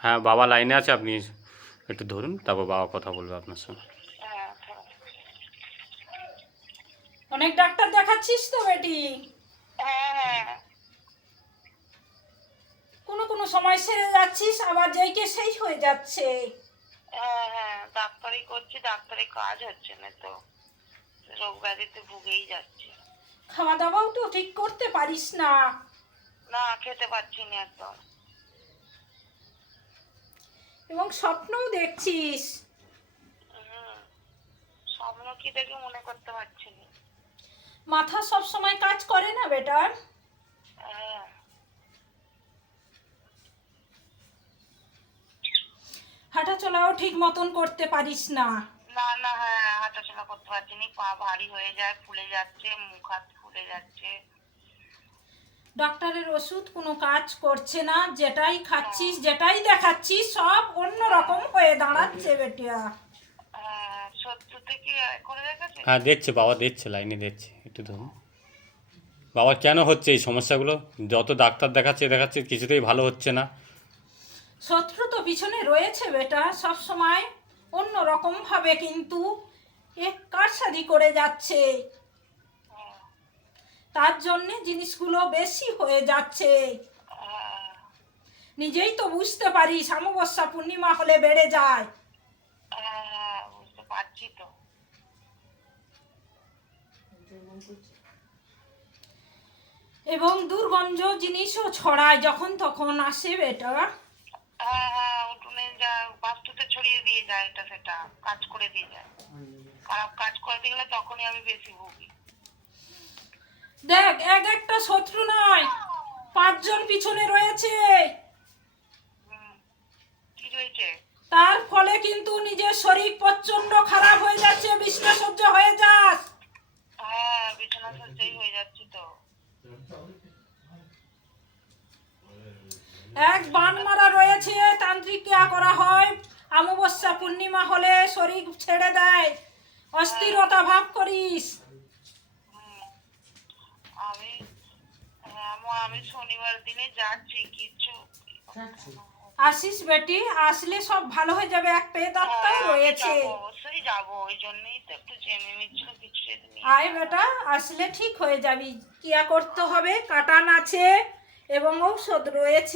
হ্যাঁ, বাবা লাইনে আছে, আপনি একটু ধরুন, তারপর বাবা কথা বলবে আপনার সঙ্গে। অনেক ডাক্তার দেখাচ্ছিস তো বেটি? হ্যাঁ, কোনো কোনো সময় সেরে যাচ্ছিস, আবার যেইকে সেই হয়ে যাচ্ছে। হ্যাঁ, ডাক্তারি করছি, ডাক্তারি কাজ হচ্ছে না তো, রোগ ব্যাধিতে ভুগেই যাচ্ছি। খাওয়া দাওয়াও তো ঠিক করতে পারিস না। না, খেতে পাচ্ছি না একদম। এবং স্বপ্নও দেখছিস। স্বপ্ন কি দেখে মনে করতে পারছি না। মাথা সব সময় কাজ করে না বেটার? হ্যাঁ, হাঁটা চলাও ঠিক মতন করতে পারিস না। না না, হ্যাঁ, হাঁটাচলা করতে পারছি না, পা ভারী হয়ে যায়, ফুলে যাচ্ছে, মুখ হাত ফুলে যাচ্ছে। ডাক্তারের ওষুধ কোনো কাজ করছে না, যেটাই খাচ্ছিস যেটাই দেখাচ্ছিস সব অন্য রকম হয়ে দাঁড়াচ্ছে বেটিয়া। সত্য থেকে করে রেখেছে। হ্যাঁ, দেখছে বাবা, দেখছে, লাইনে দেখছে, একটু ধরুন। বাবার কেন হচ্ছে এই সমস্যাগুলো? যত ডাক্তার দেখাচ্ছে কিছুতেই ভালো হচ্ছে না। শত্রু তো পিছনে রয়েছে বেটা, সব সময় অন্য রকম ভাবে কিন্তু এক কারসাজি করে যাচ্ছে। তার জন্যে জিনিসগুলো বেশি হয়ে যাচ্ছে। নিজেই তো বুঝতে পারিস, অমাবস্যা পূর্ণিমা হলে বেড়ে যায়। বুঝতে পারছি তো। এবং দুর্গন্ধ জিনিসও ছড়ায় যখন তখন আসে বেটা। উঠোনে যা বাস্তুতে ছড়িয়ে দিয়ে যায়, এটা সেটা কাজ করে দিয়ে যায়। খারাপ কাজ করে দিলে তখনই আমি বেশি ভুগি। দেখ, একটা শত্রু নয়, 5 জন পিছনে রয়েছে। কি রয়েছে? তার ফলে কিন্তু নিজের শরীর প্রচন্ড খারাপ হয়ে যাচ্ছে, বিছনা সহ্য হয়ে যাস। হ্যাঁ, বিছানা সজ্জাই হয়ে যাচ্ছি তো। এক বান মারা রয়েছে, তান্ত্রিক ক্রিয়া করা হয়, অমাবস্যা পূর্ণিমা হলে শরীর ছেড়ে দেয়, অস্থিরতা ভাব করিস। আমি আমি শনিবার দিনে যাচ্ছি, কিছু আসিস বেটি, আসলে সব ভালো হয়ে যাবে। এক পেয়ে ডাক্তার রয়েছে। অবশ্যই যাবো, ওই জন্যই তো একটু জেনে নিচ্ছিল কিছু। আয় বেটা, আসলে ঠিক হয়ে যাবি। ক্রিয়া করতে হবে, কাটান আছে এবং ঔষধ রয়েছে।